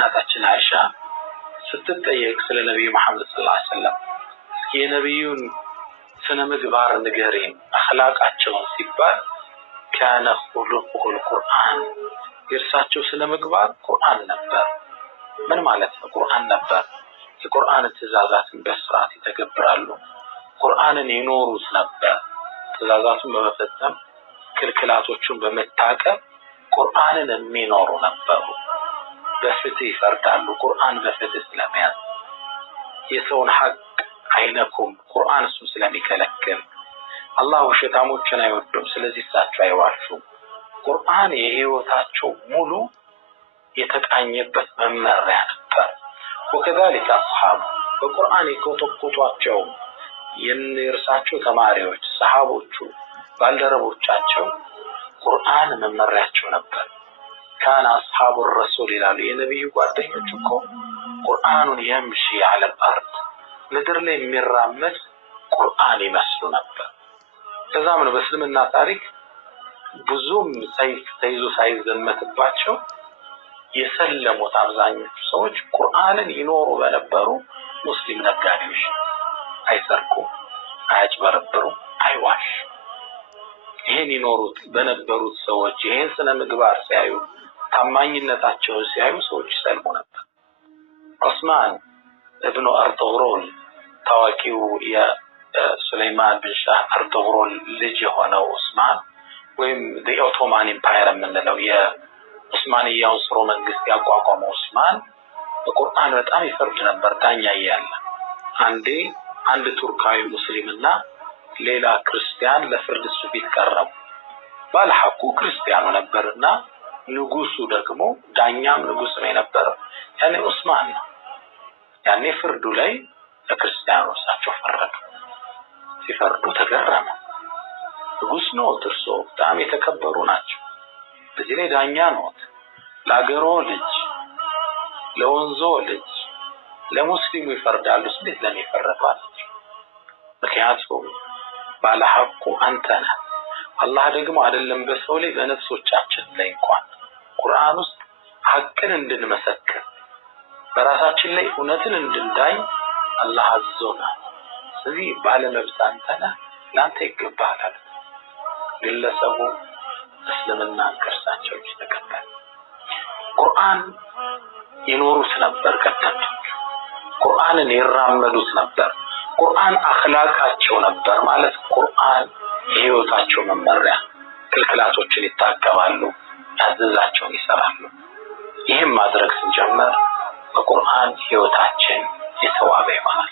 እናታችን አይሻ ስትጠየቅ ስለ ነብዩ መሐመድ ሰለላሁ ዐለይሂ ወሰለም የነብዩን ስነ ምግባር ንገሪን አኽላቃቸውን ሲባል ካነ ኹሉቁል ቁርአን የእርሳቸው ስነ ምግባር ቁርአን ነበር። ምን ማለት ነው? ቁርአን ነበር። የቁርአን ትእዛዛትን በስርዓት ይተገብራሉ። ቁርአንን ይኖሩት ነበር። ትእዛዛቱን በመፈጸም ክልክላቶቹን በመታቀብ ቁርአንን የሚኖሩ ነበሩ። በፍትህ ይፈርዳሉ። ቁርአን በፍትህ ስለሚያዝ የሰውን ሐቅ አይነኩም። ቁርአን እሱ ስለሚከለክል አላህ ውሸታሞችን አይወድም። ስለዚህ እሳቸው አይዋሹም። ቁርአን የህይወታቸው ሙሉ የተቃኘበት መመሪያ ነበር። ወከዛሊክ አስሐብ በቁርአን የኮተኮቷቸው የእርሳቸው ተማሪዎች ሰሃቦቹ ባልደረቦቻቸው ቁርአን መመሪያቸው ነበር። ካነ አስሐቡ ረሱል ይላሉ የነብዩ ጓደኞች እኮ ቁርአኑን የምሺ على الارض ምድር ላይ የሚራመድ ቁርአን ይመስሉ ነበር። ከዛም ነው በእስልምና ታሪክ ብዙም ሰይፍ ተይዞ ሳይዘመትባቸው የሰለሙት አብዛኞቹ ሰዎች ቁርአንን ይኖሩ በነበሩ ሙስሊም ነጋዴዎች። አይሰርቁ፣ አያጭበረብሩ፣ አይዋሽ። ይሄን ይኖሩት በነበሩት ሰዎች ይሄን ስነ ምግባር ሲያዩ ታማኝነታቸውን ሲያዩ ሰዎች ይሰልሙ ነበር። ዑስማን ኢብኑ አርጡግሩል ታዋቂው የሱለይማን ቢን ሻህ አርጡግሩል ልጅ የሆነው ዑስማን ወይም ኦቶማን ኢምፓየር የምንለው የዑስማንያውን ስርወ መንግስት ያቋቋመው ዑስማን በቁርአን በጣም ይፈርድ ነበር። ዳኛ እያለ አንድ ቱርካዊ ሙስሊምና ሌላ ክርስቲያን ለፍርድ እሱ ፊት ቀረቡ። ባለሐቁ ክርስቲያኑ ነበርና ንጉሱ ደግሞ ዳኛም ንጉስ ነው የነበረው ያኔ ዑስማን ነው። ያኔ ፍርዱ ላይ ለክርስቲያኖች እሳቸው ፈረዱ። ሲፈርዱ ተገረመ። ንጉስ ነው እርሶ በጣም የተከበሩ ናቸው፣ በዚህ ላይ ዳኛ ነው፣ ለአገሮ ልጅ ለወንዞ ልጅ ለሙስሊሙ ይፈርዳሉ፣ እንዴት ለኔ ይፈረዳሉ? ምክንያቱም ባለሐቁ አንተ ነህ። አላህ ደግሞ አይደለም በሰው ላይ በነፍሶቻችን ላይ እንኳን ቁርአን ውስጥ ሐቅን እንድንመሰክር በራሳችን ላይ እውነትን እንድንዳኝ አላህ አዞናል። ስለዚህ ባለመብት አንተ ነህ፣ ላንተ ይገባሃል። ግለሰቡ እስልምና ከርሳቸው ተቀበለ። ቁርአን ይኖሩት ነበር። ቀደምቶች ቁርአንን ይራመዱት ነበር። ቁርአን አኽላቃቸው ነበር ማለት ቁርአን የህይወታቸው መመሪያ፣ ክልክላቶችን ይታቀባሉ፣ ያዘዛቸውን ይሰራሉ። ይህም ማድረግ ስንጀምር በቁርአን ህይወታችን የተዋበ ይሆናል።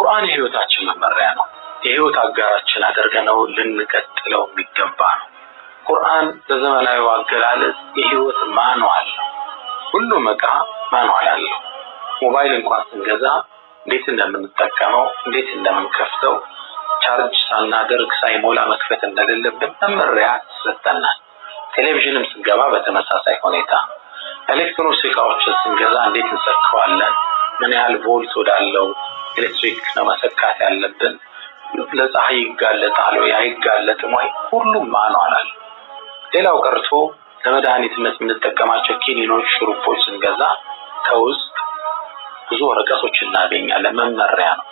ቁርአን የህይወታችን መመሪያ ነው። የህይወት አጋራችን አድርገነው ልንቀጥለው የሚገባ ነው። ቁርአን በዘመናዊ አገላለጽ የህይወት ማኑዋል ነው። ሁሉም ዕቃ ማኑዋል አለው። ሞባይል እንኳን ስንገዛ እንዴት እንደምንጠቀመው፣ እንዴት እንደምንከፍተው፣ ቻርጅ ሳናደርግ ሳይሞላ መክፈት እንደሌለብን መመሪያ ይሰጠናል። ቴሌቪዥንም ስንገባ በተመሳሳይ ሁኔታ ኤሌክትሮኒክስ ዕቃዎችን ስንገዛ እንዴት እንሰካዋለን፣ ምን ያህል ቮልት ወዳለው ኤሌክትሪክ ነው መሰካት ያለብን፣ ለፀሐይ ይጋለጣል ወይ አይጋለጥም ወይ፣ ሁሉም ማኑዋል አለ። ሌላው ቀርቶ ለመድኃኒትነት የምንጠቀማቸው ኪኒኖች፣ ሽሩፖች ስንገዛ ከውስጥ ብዙ ወረቀቶች እናገኛለን። መመሪያ ነው።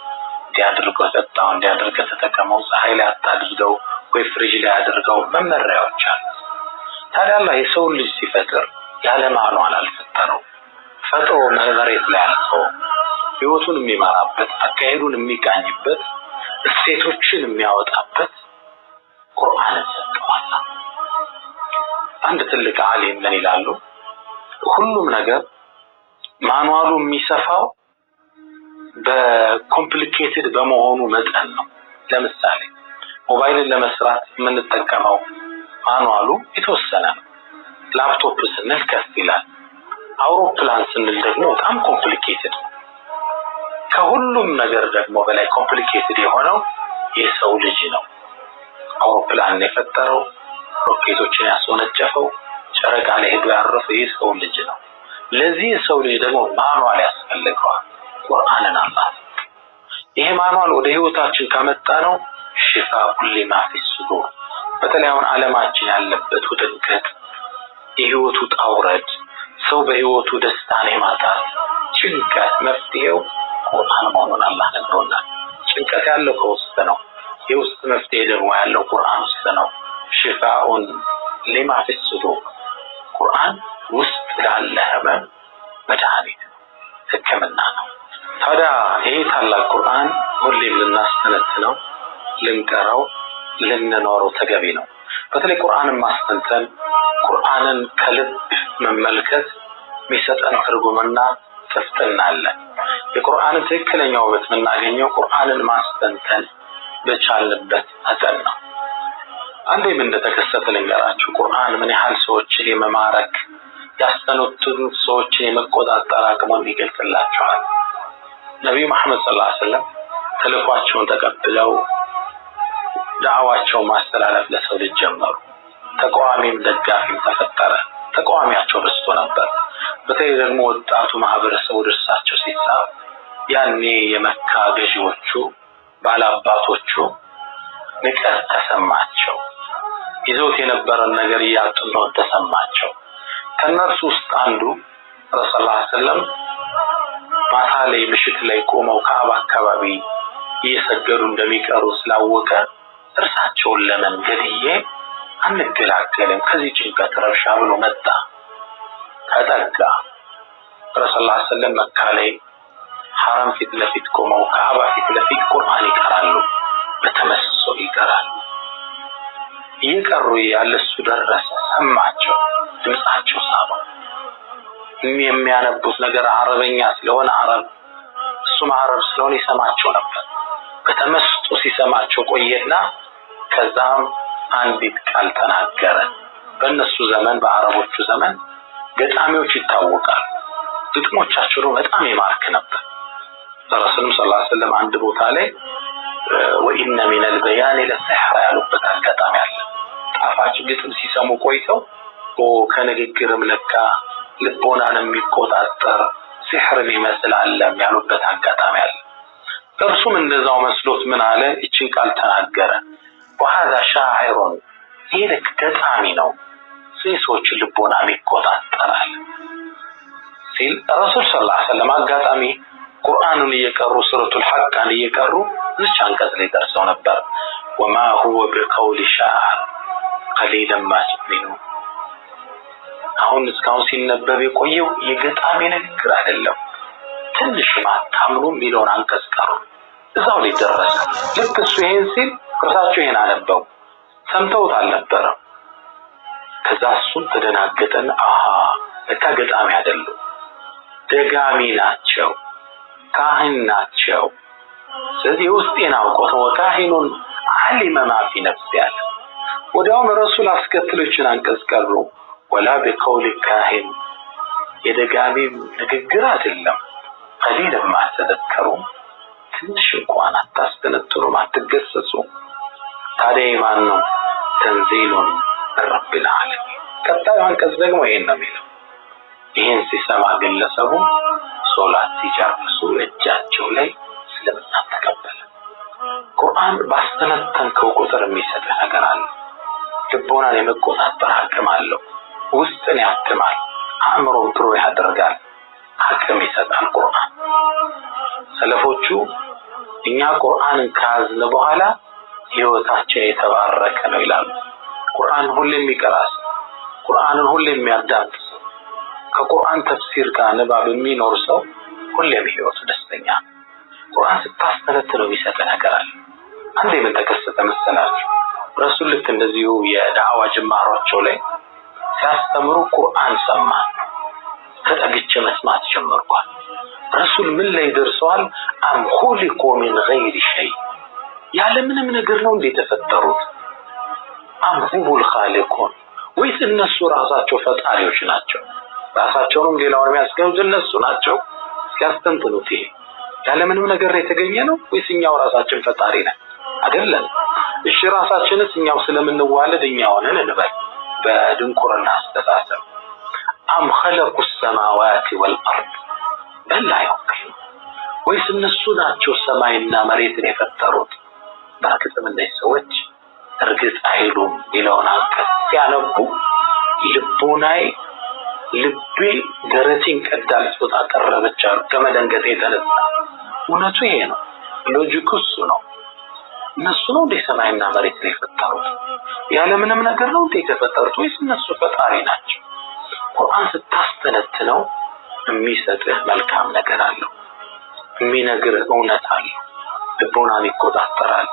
እንዲያድርገው ጠጣው፣ እንዲያድርገው ተጠቀመው፣ ፀሐይ ላይ አታድርገው ወይ ፍሪጅ ላይ አድርገው መመሪያዎች አሉ። ታዲያ አላህ የሰው ልጅ ሲፈጥር ያለ ማኑዋል አልፈጠረው። ፈጥሮ መሬት ላይ አልፈው ህይወቱን የሚመራበት፣ አካሄዱን የሚቃኝበት፣ እሴቶችን የሚያወጣበት ቁርአንን ሰጥቷል። አንድ ትልቅ ዓሊም ምን ይላሉ? ሁሉም ነገር ማኑዋሉ የሚሰፋው በኮምፕሊኬትድ በመሆኑ መጠን ነው። ለምሳሌ ሞባይልን ለመስራት የምንጠቀመው ማኑዋሉ የተወሰነ ነው። ላፕቶፕ ስንል ከፍ ይላል። አውሮፕላን ስንል ደግሞ በጣም ኮምፕሊኬትድ ነው። ከሁሉም ነገር ደግሞ በላይ ኮምፕሊኬትድ የሆነው የሰው ልጅ ነው። አውሮፕላንን የፈጠረው፣ ሮኬቶችን ያስወነጨፈው፣ ጨረቃ ላይ ሄዶ ያረፈው የሰው ልጅ ነው። ለዚህ ሰው ልጅ ደግሞ ማኑዋል ያስፈልገዋል። ቁርአንን አላህ ይሄ ማኑዋል ወደ ህይወታችን ካመጣ ነው ሽፋኡን ሊማ ፊ ሱዱር። በተለይ አሁን ዓለማችን ያለበት ውጥንቅጥ፣ የህይወቱ ጣውረድ፣ ሰው በህይወቱ ደስታን የማጣት ጭንቀት መፍትሄው ቁርአን መሆኑን አላህ ነግሮናል። ጭንቀት ያለው ከውስጥ ነው። የውስጥ መፍትሄ ደግሞ ያለው ቁርአን ውስጥ ነው። ሽፋኡን ሊማ ፊ ሱዱር። ቁርአን ውስጥ ላለ ህመም መድኃኒት ነው፣ ህክምና ነው። ታዲያ ይሄ ታላቅ ቁርአን ሁሌም ልናስተነትነው፣ ልንቀራው፣ ልንኖረው ተገቢ ነው። በተለይ ቁርአንን ማስተንተን፣ ቁርአንን ከልብ መመልከት የሚሰጠን ትርጉምና ጥፍጥና አለ። የቁርአንን ትክክለኛ ውበት የምናገኘው ቁርአንን ማስተንተን በቻልንበት መጠን ነው። አንዴ ምን እንደተከሰተ ልንገራችሁ። ቁርአን ምን ያህል ሰዎችን የመማረክ ያስተነትኑ ሰዎችን የመቆጣጠር አቅሙን ይገልጽላቸዋል። ነብዩ መሐመድ ሰለላሁ ዐለይሂ ወሰለም ተልኳቸውን ተቀብለው ዳዕዋቸውን ማስተላለፍ ለሰው ልጅ ጀመሩ። ተቃዋሚም ደጋፊም ተፈጠረ። ተቃዋሚያቸው በዝቶ ነበር። በተለይ ደግሞ ወጣቱ ማህበረሰብ ወደ እርሳቸው ሲሳብ ያኔ የመካ ገዢዎቹ ባላባቶቹ ንቀት ተሰማቸው። ይዘውት የነበረን ነገር እያጡ እንደሆነ ተሰማቸው። ከነርሱ ውስጥ አንዱ ረሱል ሰለላሁ ዐለይሂ ወሰለም ማታ ላይ ምሽት ላይ ቆመው ከአባ አካባቢ እየሰገዱ እንደሚቀሩ ስላወቀ እርሳቸውን ለመንገድዬ አንገላገልም ከዚህ ጭንቀት ረብሻ ብሎ መጣ። ተጠጋ። ረሱል ሰለላሁ ዐለይሂ ወሰለም መካ ላይ ሐረም ፊት ለፊት ቆመው ከአባ ፊት ለፊት ቁርአን ይቀራሉ፣ በተመስጦ ይቀራሉ። እየቀሩ ያለሱ ደረሰ፣ ሰማቸው፣ ድምጻቸው ሳበው። የሚያነቡት ነገር አረበኛ ስለሆነ አረብ እሱም አረብ ስለሆነ ይሰማቸው ነበር። በተመስጦ ሲሰማቸው ቆየና ከዛም አንዲት ቃል ተናገረ። በእነሱ ዘመን በአረቦቹ ዘመን ገጣሚዎች ይታወቃል። ግጥሞቻቸው በጣም ይማርክ ነበር። ረሱሉም ሰለላሁ ዐለይሂ ወሰለም አንድ ቦታ ላይ ወኢነ ሚነል በያን ለሲሕር ያሉበት አጋጣሚ አለ። ጣፋጭ ግጥም ሲሰሙ ቆይተው ከንግግርም ለካ ልቦናን የሚቆጣጠር ሲሕርን ይመስላል ያሉበት አጋጣሚ አለ። እርሱም እንደዛው መስሎት ምን አለ? እቺን ቃል ተናገረ። وهذا شاعر ይህ ገጣሚ ነው፣ ሰዎች ልቦናን ይቆጣጠራል ሲል ረሱል ሰለላሁ ዐለይሂ ወሰለም አጋጣሚ ቁርአኑን እየቀሩ ሱረቱል ሐቅን እየቀሩ እዚህ አንቀጽ ላይ ደርሰው ነበር። وما هو بقول شاعر قليلا ما تؤمنون። አሁን እስካሁን ሲነበብ የቆየው የገጣሚ ንግግር አይደለም፣ ትንሽ ማታምኑ ሚሊዮን አንቀጽ ቀሩ። እዛው ላይ ደረሰ። ልክ እሱ ይሄን ሲል እርሳቸው ይሄን አነበው፣ ሰምተውት አልነበረም። ከዛ እሱም ተደናገጠን። አሃ ለካ ገጣሚ አይደሉም፣ ደጋሚ ናቸው፣ ካህን ናቸው። ስለዚህ ውስጤን አውቆት ወካሂኑን ዓሊመ ማ ፊ ነፍሲ ያለ ወዲያውም ረሱል አስከትሎችን አንቀጽ ቀሩ። ወላ ቢቀውል ካህን የደጋሚ ንግግር አይደለም። ቀሊለን ማ ተዘከሩ ትንሽ እንኳን አታስተነትኑም፣ አትገሰጹ። ታዲያ ማን ነው? ተንዚሉን ረቢል ዓለሚን። ቀጣዩ አንቀጽ ደግሞ ይሄን ነው የሚለው። ይሄን ሲሰማ ግለሰቡ ሶላት ሲጨርሱ እጃቸው ላይ እስልምና ተቀበለ። ቁርአን ባስተነተንከው ቁጥር የሚሰጥ ነገር አለ። ልቦናን የመቆጣጠር አቅም አለው። ውስጥን ያትማል፣ አእምሮን ጥሩ ያደርጋል፣ አቅም ይሰጣል ቁርአን። ሰለፎቹ እኛ ቁርአንን ከያዝን በኋላ ህይወታችን የተባረከ ነው ይላሉ። ቁርአን ሁሌም ይቀራል፣ ቁርአንን ሁሌም የሚያዳምጥ ከቁርአን ተፍሲር ጋር ንባብ የሚኖር ሰው ሁሌም ህይወቱ ደስተኛ። ቁርአን ስታስተነትነው የሚሰጥ ነገር አለ። አንዴ ምን ተከሰተ መሰላችሁ? ረሱል ልክ እንደዚሁ የዳዕዋ ጅማሯቸው ላይ ሲያስተምሩ ቁርአን ሰማን። ተጠግቼ መስማት ጀመርኳል። ረሱል ምን ላይ ደርሰዋል? አም ኹሊቁ ሚን ገይሪ ሸይ፣ ያለ ምንም ነገር ነው እንዴ የተፈጠሩት? አም ሁሙል ኻሊቁን፣ ወይስ እነሱ ራሳቸው ፈጣሪዎች ናቸው? ራሳቸውንም ሌላውን የሚያስገኙት እነሱ ናቸው። ሲያስተንትኑት ይሄ ያለ ምንም ነገር የተገኘ ነው ወይስ እኛው ራሳችን ፈጣሪ ነን? አይደለም። እሺ ራሳችንስ እኛው ስለምንዋለድ እኛው ነን እንበል በድንቁርና አስተሳሰብ። አም ኸለቁ ሰማዋት ወልአርድ በላ ያውቅሉ ወይስ እነሱ ናቸው ሰማይና መሬትን የፈጠሩት? በእርግጥም እነዚህ ሰዎች እርግጥ አይሉም ይለውን አንቀጽ ሲያነቡ ልቤ ደረቴን ቀዳል ጾታ ቀረበች አሉ ከመደንገጤ የተነሳ። እውነቱ ይሄ ነው። ሎጂኩ እሱ ነው። እነሱ ነው እንደ ሰማይና መሬትን የፈጠሩት? ያለምንም ነገር ነው እንደ የተፈጠሩት ወይስ እነሱ ፈጣሪ ናቸው? ቁርአን ስታስተነትነው የሚሰጥህ መልካም ነገር አለው፣ የሚነግርህ እውነት አለው። ልቦናን ይቆጣጠራል፣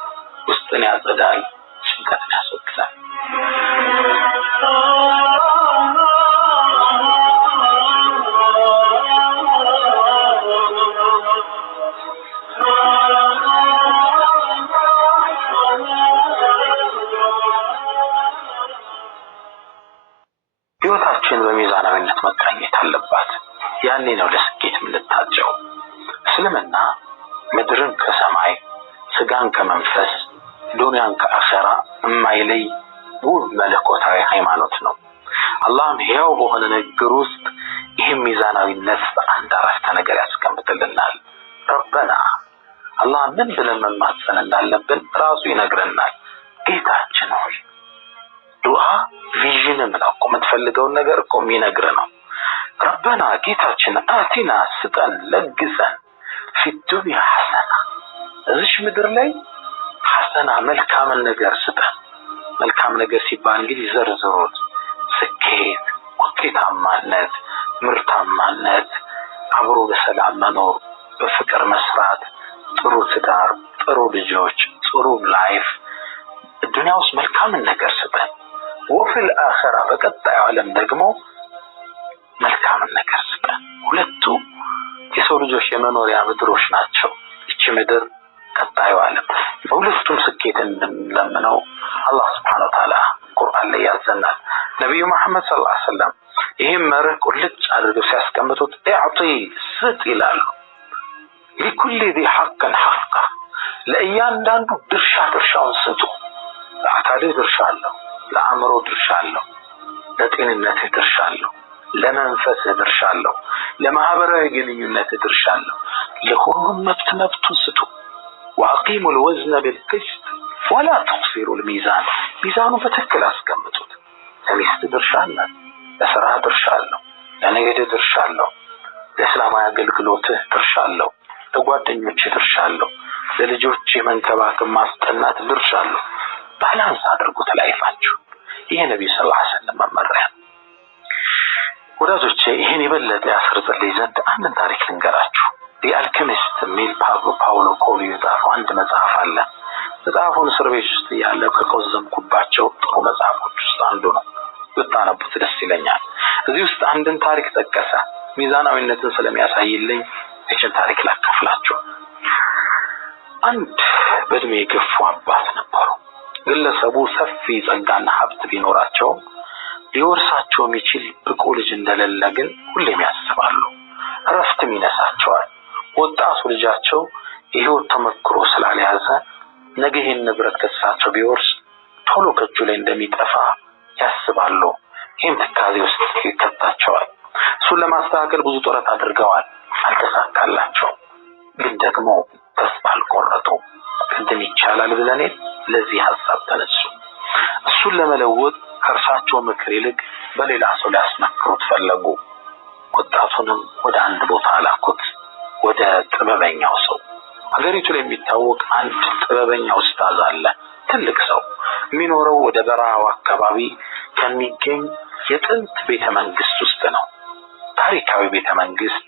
ውስጥን ያጸዳል፣ ጭንቀትን ያስወግዳል። ህይወታችን በሚዛናዊነት መቃኘት አለባት። ያኔ ነው ለስኬት የምንታጨው። እስልምና ምድርን ከሰማይ ስጋን ከመንፈስ ዱንያን ከአኺራ የማይለይ ውብ መለኮታዊ ሃይማኖት ነው። አላህም ሕያው በሆነ ንግግር ውስጥ ይህም ሚዛናዊነት በአንድ አረፍተ ነገር ያስቀምጥልናል። ረበና አላህ ምን ብለን መማፀን እንዳለብን ራሱ ይነግረናል። ጌታችን ሆይ ዱዓ ቪዥንም ነው እኮ የምትፈልገውን ነገር እኮ የሚነግር ነው። ረበና ጌታችን አቲና ስጠን ለግሰን ፊዱንያ ሐሰና እዚሽ ምድር ላይ ሐሰና መልካምን ነገር ስጠን። መልካም ነገር ሲባል እንግዲህ ዘርዝሩት። ስኬት፣ ውጤታማነት፣ ምርታማነት፣ አብሮ በሰላም መኖር፣ በፍቅር መስራት፣ ጥሩ ትዳር፣ ጥሩ ልጆች፣ ጥሩ ላይፍ። ዱንያ ውስጥ መልካምን ነገር ስጠን። ወፊል አኺራ በቀጣዩ ዓለም ደግሞ መልካምን ነገር ስጠን። ሁለቱ የሰው ልጆች የመኖሪያ ምድሮች ናቸው። እቺ ምድር ቀጣዩ ዓለም። በሁለቱም ስኬትን ለምነው አላህ Subhanahu Wa Ta'ala ቁርአን ላይ ያዘናል። ነብዩ መሐመድ ሰለላሁ ዐለይሂ ወሰለም ይሄን መርህ ቁልጭ አድርገው ሲያስቀምጡት እዕጢ ስጥ ይላሉ። ለኩል ذي حق حقه ለእያንዳንዱ ድርሻውን ስጡ። ለአካል ድርሻ አለው፣ ለአእምሮ ድርሻ አለው፣ ለጤንነት ድርሻ አለው፣ ለመንፈስ ድርሻ አለው፣ ለማህበራዊ ግንኙነት ድርሻ አለው። ለሁሉም መብቱን ስጡ። واقيموا الوزن بالقسط ولا تخسروا الميزان ሚዛኑ በትክክል አስቀምጡት። ለሚስት ድርሻ አለው፣ ለሥራ ድርሻ አለው፣ ለንግድ ድርሻ አለው፣ ለእስላማዊ አገልግሎት ድርሻ አለው፣ ለጓደኞች ድርሻ አለው፣ ለልጆች መንከባከብ ማስጠናት ድርሻ አለው። ባላንስ አድርጉት ላይፋችሁ። ይሄ ነብዩ ሰለላሁ ዐለይሂ ወሰለም መመሪያ። ወዳጆቼ ይሄን የበለጠ ያስረጽልኝ ዘንድ አንድ ታሪክ ልንገራችሁ። የአልኬሚስት ሚል ፓውሎ ኮኤልዮ የጻፈው አንድ መጽሐፍ አለ። መጽሐፉን እስር ቤት ውስጥ ያለ ከቆዘምኩባቸው ጥሩ መጽሐፎች ውስጥ አንዱ ነው። ብታነቡት ደስ ይለኛል። እዚህ ውስጥ አንድን ታሪክ ጠቀሰ። ሚዛናዊነትን ስለሚያሳይልኝ እቺን ታሪክ ላካፍላችሁ። አንድ በእድሜ የገፉ አባት ነበሩ። ግለሰቡ ሰፊ ጸጋና ሀብት ቢኖራቸው ሊወርሳቸው የሚችል ብቁ ልጅ እንደሌለ ግን ሁሌም ያስባሉ። እረፍትም ይነሳቸዋል። ወጣቱ ልጃቸው የህይወት ተመክሮ ስላልያዘ ነገ ይህን ንብረት ከሳቸው ቢወርስ ቶሎ ከእጁ ላይ እንደሚጠፋ ያስባሉ። ይህም ትካዜ ውስጥ ይከታቸዋል። እሱን ለማስተካከል ብዙ ጥረት አድርገዋል፣ አልተሳካላቸውም። ግን ደግሞ ተስፋ አልቆረጡ። ቅድም ይቻላል ብለን ለዚህ ሐሳብ ተነሱ። እሱን ለመለወጥ ከእርሳቸው ምክር ይልቅ በሌላ ሰው ሊያስመክሩት ፈለጉ። ወጣቱንም ወደ አንድ ቦታ ላኩት፣ ወደ ጥበበኛው ሰው። ሀገሪቱ ላይ የሚታወቅ አንድ ጥበበኛ ኡስታዝ አለ። ትልቅ ሰው የሚኖረው ወደ በረሃው አካባቢ ከሚገኝ የጥንት ቤተ መንግስት ውስጥ ነው። ታሪካዊ ቤተ መንግስት፣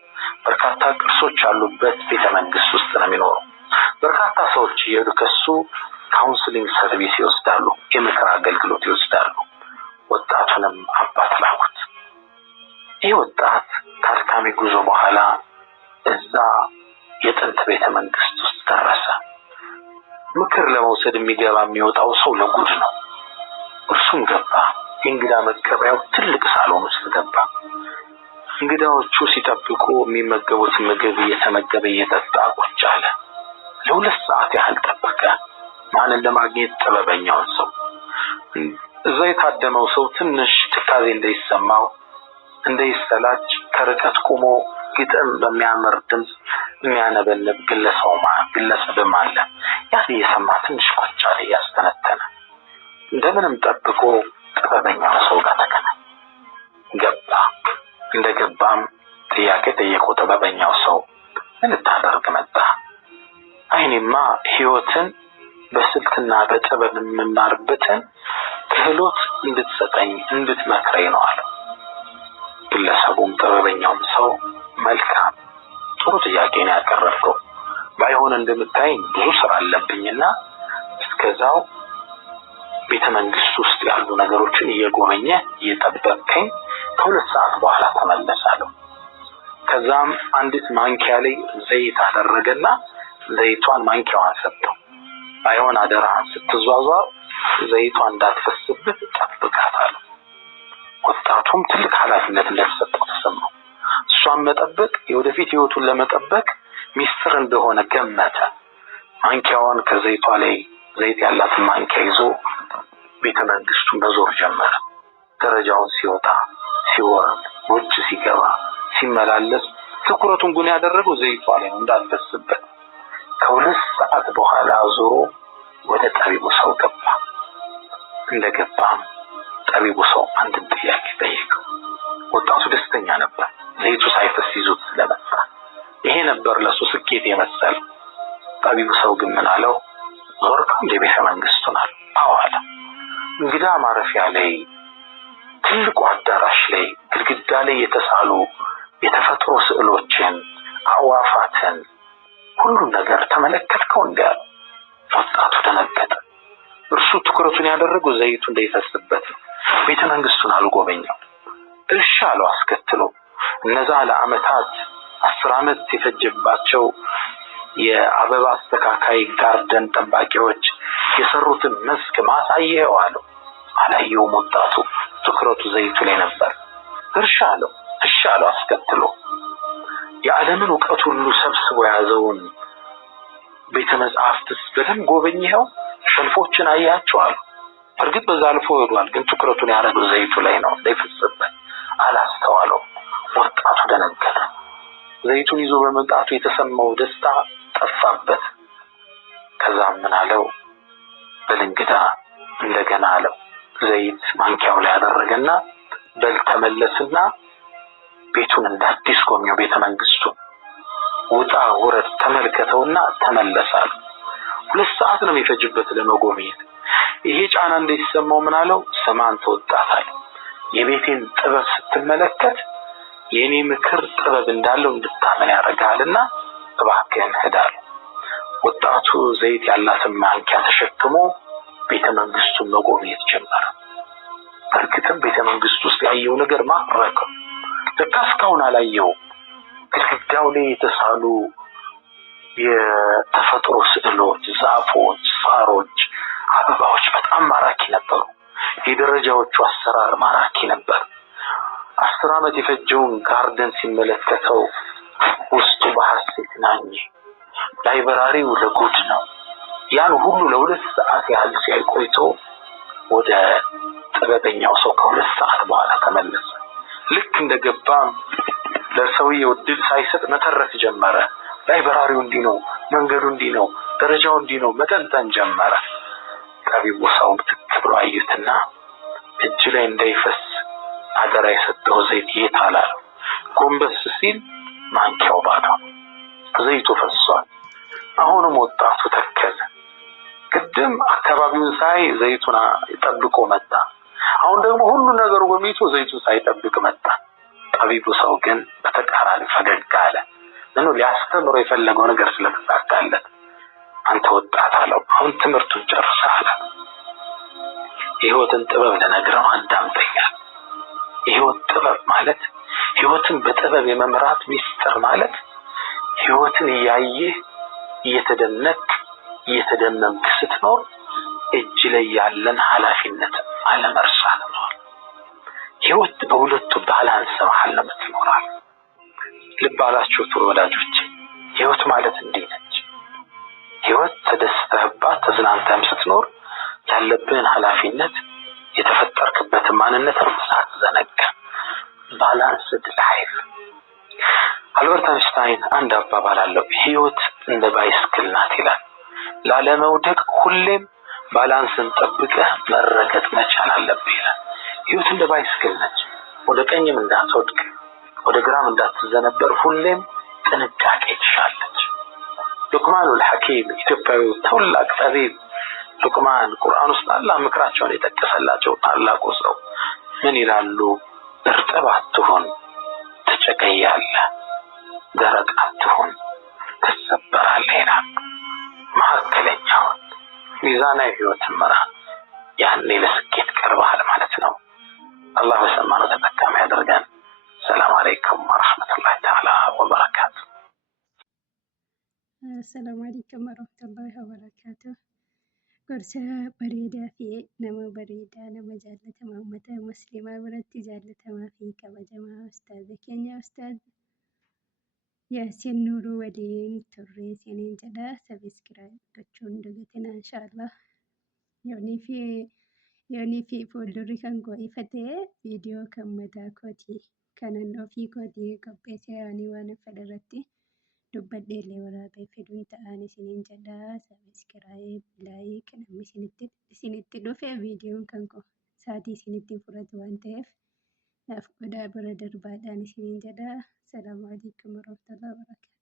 በርካታ ቅርሶች ያሉበት ቤተ መንግስት ውስጥ ነው የሚኖረው። በርካታ ሰዎች እየሄዱ ከሱ ካውንስሊንግ ሰርቪስ ይወስዳሉ፣ የምክር አገልግሎት ይወስዳሉ። ወጣቱንም አባት ላኩት። ይህ ወጣት ከአድካሚ ጉዞ በኋላ እዛ የጥንት ቤተ መንግስት ውስጥ ደረሰ። ምክር ለመውሰድ የሚገባ የሚወጣው ሰው ለጉድ ነው። እርሱም ገባ። የእንግዳ መቀበያው ትልቅ ሳሎን ውስጥ ገባ። እንግዳዎቹ ሲጠብቁ የሚመገቡት ምግብ እየተመገበ እየጠጣ ቁጭ አለ። ለ2 ሰዓት ያህል ጠበቀ። ማንን ለማግኘት? ጥበበኛውን ሰው። እዛ የታደመው ሰው ትንሽ ትካዜ እንዳይሰማው እንደይሰላች ከርቀት ቆሞ ግጥም በሚያምር ድምፅ የሚያነበንብ ግለሰብም አለ። ያን እየሰማ ትንሽ ቁጭ አለ እያስተነተነ። እንደምንም ጠብቆ ጥበበኛው ሰው ጋር ተገናኘ። ገባ። እንደገባም ጥያቄ ጠየቀው ጥበበኛው ሰው፣ ምን ልታደርግ መጣ? አይኔማ ህይወትን በስልትና በጥበብ የምማርበትን ክህሎት እንድትሰጠኝ እንድትመክረኝ ነው አለው። ግለሰቡም ጥበበኛውም ሰው መልካም ጥሩ ጥያቄ ነው ያቀረብከው፣ ባይሆን እንደምታይኝ ብዙ ስራ አለብኝና እስከዛው ቤተ መንግስት ውስጥ ያሉ ነገሮችን እየጎበኘ እየጠበቅከኝ ከ2 ሰዓት በኋላ ተመለሳለሁ። ከዛም አንዲት ማንኪያ ላይ ዘይት አደረገና ዘይቷን ማንኪያዋን ሰጠው። ባይሆን አደራህን ስትዟዟር ዘይቷን እንዳትፈስብህ ጠብቃታለሁ። ወጣቱም ትልቅ ኃላፊነት እንደተሰጠው ተሰማው። እሷን መጠበቅ የወደፊት ህይወቱን ለመጠበቅ ሚስጥር እንደሆነ ገመተ። ማንኪያዋን ከዘይቷ ላይ ዘይት ያላትን ማንኪያ ይዞ ቤተ መንግስቱን መዞር ጀመረ። ደረጃውን ሲወጣ ሲወርድ፣ ውጭ ሲገባ ሲመላለስ ትኩረቱን ግን ያደረገው ዘይቷ ላይ ነው እንዳትፈስበት። ከ2 ሰዓት በኋላ ዞሮ ወደ ጠቢቡ ሰው ገባ። እንደገባም ጠቢቡ ሰው አንድን ጥያቄ ጠየቀው። ወጣቱ ደስተኛ ነበር፣ ዘይቱ ሳይፈስ ይዞት ስለመጣ። ይሄ ነበር ለሱ ስኬት የመሰለው። ጠቢቡ ሰው ግን ምን አለው? ዞርከው እንደ ቤተ መንግስቱን አለ። አዎ አለ። እንግዳ ማረፊያ ላይ ትልቁ አዳራሽ ላይ ግድግዳ ላይ የተሳሉ የተፈጥሮ ስዕሎችን፣ አዕዋፋትን፣ ሁሉም ነገር ተመለከትከው እንዴ? ወጣቱ ደነገጠ። እርሱ ትኩረቱን ያደረገው ዘይቱ እንዳይፈስበት ነው። ቤተ መንግስቱን አልጎበኘው። እሺ አለው አስከትሎ። እነዛ ለአመታት 10 ዓመት የፈጀባቸው የአበባ አስተካካይ ጋርደን ጠባቂዎች የሰሩትን መስክ ማሳየው አለው። አላየውም። ወጣቱ ትኩረቱ ዘይቱ ላይ ነበር። እርሻ አለው። እሺ አለው አስከትሎ። የዓለምን ዕውቀት ሁሉ ሰብስቦ ያዘውን ቤተ መጻሕፍትስ በደንብ ጎበኘኸው? ሸልፎችን አያቸው አሉ። እርግጥ በዛ አልፎ ሄዷል፣ ግን ትኩረቱን ያደረገው ዘይቱ ላይ ነው እንዳይፈስበት አላስተዋለው። ወጣቱ ደነገጠ። ዘይቱን ይዞ በመምጣቱ የተሰማው ደስታ ጠፋበት። ከዛም ምን አለው? በልንግዳ እንደገና አለው። ዘይት ማንኪያው ላይ ያደረገና በል ተመለስና ቤቱን እንዳዲስ ጎብኘው፣ ቤተ መንግስቱን ውጣ ውረድ ተመልከተውና ተመለሳል። 2 ሰዓት ነው የሚፈጅበት ለመጎብኘት። ይሄ ጫና እንደተሰማው ምን አለው? ሰማን ተወጣታል። የቤቴን ጥበብ ስትመለከት የኔ ምክር ጥበብ እንዳለው እንድታመን ያደርጋልና እባክህን ሄዳል። ወጣቱ ዘይት ያላትን ማንኪያ ተሸክሞ ቤተ መንግስቱን መጎብኘት ጀመረ። በእርግጥም ቤተ መንግስቱ ውስጥ ያየው ነገር ማረከው። ለካ እስካሁን አላየው። ግድግዳው ላይ የተሳሉ የተፈጥሮ ስዕሎች፣ ዛፎች፣ ሳሮች፣ አበባዎች በጣም ማራኪ ነበሩ። የደረጃዎቹ አሰራር ማራኪ ነበር። 10 ዓመት የፈጀውን ጋርደን ሲመለከተው ውስጡ በሐሴት ናኘ። ላይብራሪው ለጉድ ነው። ያን ሁሉ ለ2 ሰዓት ያህል ሲያይ ቆይቶ ወደ ጥበበኛው ሰው ከ2 ሰዓት በኋላ ተመለሰ። ልክ እንደገባም ለሰውየው ዕድል ሳይሰጥ መተረክ ጀመረ። ላይብራሪው እንዲህ ነው፣ መንገዱ እንዲህ ነው፣ ደረጃው እንዲህ ነው መተንተን ጀመረ። ጠቢቡ ሰው ትክ ብሎ አዩትና እጅ ላይ እንዳይፈስ አደራ የሰጠው ዘይት የት አላለው። ጎንበስ ሲል ማንኪያው ባዶ፣ ዘይቱ ፈሷል። አሁንም ወጣቱ ተከዘ። ቅድም አካባቢውን ሳይ ዘይቱን ይጠብቆ መጣ። አሁን ደግሞ ሁሉ ነገር ጎሚቶ ዘይቱን ሳይጠብቅ መጣ። ጠቢቡ ሰው ግን በተቃራኒ ፈገግ አለ። ምኑ ሊያስተምረው የፈለገው ነገር ስለተሳካለት። አንተ ወጣት አለው፣ አሁን ትምህርቱን ጨርሰሃል። የህይወትን ጥበብ ለነግረው አዳምጠኛል። የህይወት ጥበብ ማለት ህይወትን በጥበብ የመምራት ሚስጥር ማለት ህይወትን እያየህ እየተደነቅ እየተደመምክ ስትኖር እጅ ላይ ያለን ኃላፊነት አለመርሳት ነው። ህይወት በሁለቱ ባላንስ መሃል ነው የምትኖረው። ልብ አላችሁት ወዳጆቼ? ህይወት ማለት እንዲህ ነች። ህይወት ተደስተህባት ተዝናንተህም ስትኖር ያለብህን ኃላፊነት የተፈጠርክበትን ማንነት ሳትዘነጋ ባላንስድ ላይፍ። አልበርት አንስታይን አንድ አባባል አለው፣ ህይወት እንደ ባይስክል ናት ይላል። ላለመውደቅ ሁሌም ባላንስን ጠብቀህ መረገጥ መቻል አለብህ ይላል። ህይወት እንደ ባይስክል ነች። ወደ ቀኝም እንዳትወድቅ ወደ ግራም እንዳትዘነበር ሁሌም ጥንቃቄ ትሻለች። ሉቅማኑል ሐኪም ኢትዮጵያዊ ታላቅ ጠቢብ ሉቅማን ቁርአን ውስጥ አላህ ምክራቸውን የጠቀሰላቸው ታላቁ ሰው ምን ይላሉ? እርጥብ አትሁን ትጨቀያለህ፣ ደረቅ አትሁን ትሰበራለህ ይላል። መካከለኛውን ሚዛናዊ ህይወትን ምራ፣ ያኔ ለስኬት ቀርበሃል ማለት ነው። አላህ በሰማነው ተጠቃሚ ያደርገን። ሰላም አለይኩም ወራህመቱላሂ ተዓላ ወበረካቱ። Assalamu alaikum warahmatullahi wabarakatuh. Gorsa bareedaa fi nama bareedaa, nama jaallatamaa uummata musliimaa biratti jaallatamaa fi kabajamaa ustaaza keenya ustaaz Yaasiin Nuuruu waliin turre isiniin jedha. Sabiskiraayib gochuun dagatina inshaallah. Yoonii fi fuuldurri kan koo ifa ta'e viidiyoo kan mataa kootii kanan ofii kootii qopheessee waan fedharratti dubbadheellee waraabee fiduun ta'an isiniin jedha. Sabiskiraayib laayik namni isinitti dhufe viidiyoon kan koo saatii isinitti fudhatu waan ta'eef naaf godhaa bira darbaadhaan isiniin jedha. Salaamu alaikum warahmatullahi wabarakatuh.